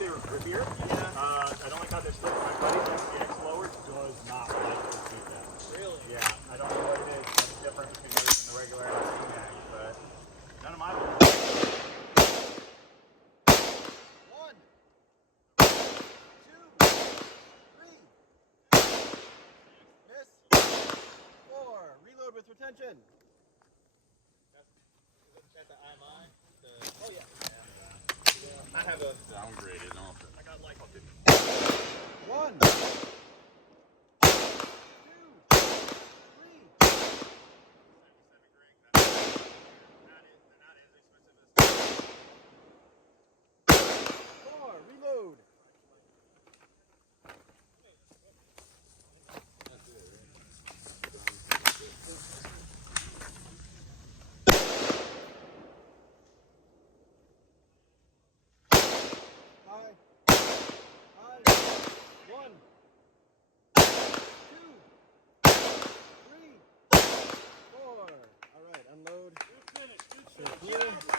they were grippier. Yeah. I don't like how they're still my buddy's FTX lower does not like to beat them. Really? Yeah. I don't know what it is. It's different between those and the regular FTX, but none of my ones. 1, 2, 3. Miss. 4. Reload with retention. That's the IMI. Oh yeah. I have a Downgraded. I got like 1, 2, 3. 4. Reload. High. 1, 2, 3, 4. All right, unload. Good finish. Good finish.